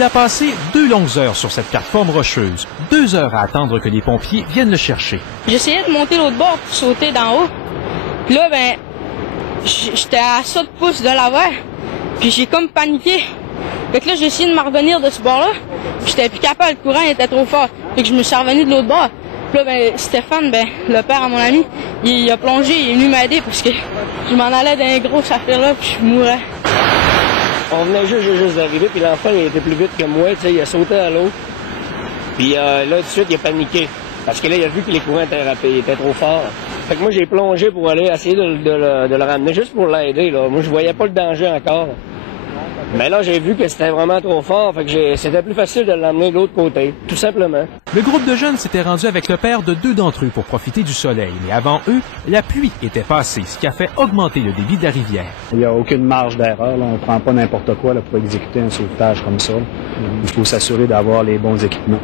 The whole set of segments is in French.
Il a passé 2 longues heures sur cette plateforme rocheuse, 2 heures à attendre que les pompiers viennent le chercher. J'essayais de monter l'autre bord pour sauter d'en haut. Puis là, ben, j'étais à ça de pouces de l'avers. Puis j'ai comme paniqué. Fait que là, j'ai essayé de me revenir de ce bord-là. Puis j'étais plus capable, le courant était trop fort. Fait que je me suis revenu de l'autre bord. Puis là, ben, Stéphane, ben, le père à mon ami, il a plongé, il est venu m'aider parce que je m'en allais dans les grosses affaires-là, puis je mourais. On venait juste d'arriver, puis l'enfant, il était plus vite que moi, tu sais, il a sauté à l'eau. Puis là, tout de suite, il a paniqué. Parce que là, il a vu que les courants étaient trop forts. Fait que moi, j'ai plongé pour aller essayer de le ramener, juste pour l'aider, là. Moi, je voyais pas le danger encore. Mais là, j'ai vu que c'était vraiment trop fort, fait que c'était plus facile de l'emmener de l'autre côté, tout simplement. Le groupe de jeunes s'était rendu avec le père de 2 d'entre eux pour profiter du soleil. Mais avant eux, la pluie était passée, ce qui a fait augmenter le débit de la rivière. Il n'y a aucune marge d'erreur. On ne prend pas n'importe quoi là, pour exécuter un sauvetage comme ça. Il faut s'assurer d'avoir les bons équipements.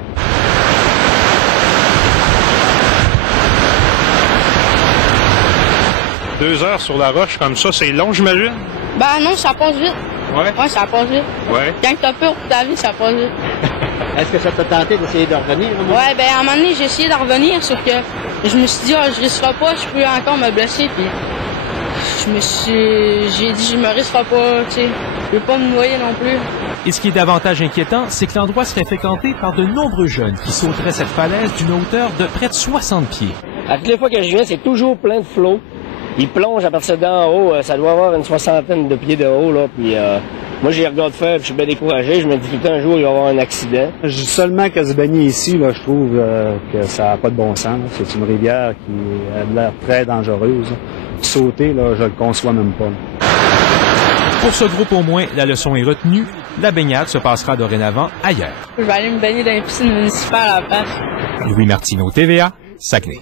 Deux heures sur la roche comme ça, c'est long, j'imagine? Ben non, ça passe vite. Ouais? Ouais, ça passe vite. Ouais. Quand t'as peur pour ta vie, ça passe vite. Est-ce que ça t'a tenté d'essayer de revenir? Ouais, ben à un moment donné, j'ai essayé de revenir, sauf que je me suis dit, je risquerai pas, je peux encore me blesser, puis j'ai dit, je me risquerai pas, tu sais, je veux pas me noyer non plus. Et ce qui est davantage inquiétant, c'est que l'endroit serait fréquenté par de nombreux jeunes qui sauteraient cette falaise d'une hauteur de près de 60 pieds. À toutes les fois que je viens, c'est toujours plein de flots. Ils plongent à partir d'en haut, ça doit avoir une 60aine de pieds de haut, là, puis moi, j'ai regarde faire, puis je suis bien découragé. Je me dis tout un jour, il va y avoir un accident. Seulement que se baigner ici, là, je trouve que ça n'a pas de bon sens. C'est une rivière qui a l'air très dangereuse. Sauter, là, je le conçois même pas. Pour ce groupe au moins, la leçon est retenue. La baignade se passera dorénavant ailleurs. Je vais aller me baigner dans les piscines municipales à la place. Louis Martineau, TVA, Saguenay.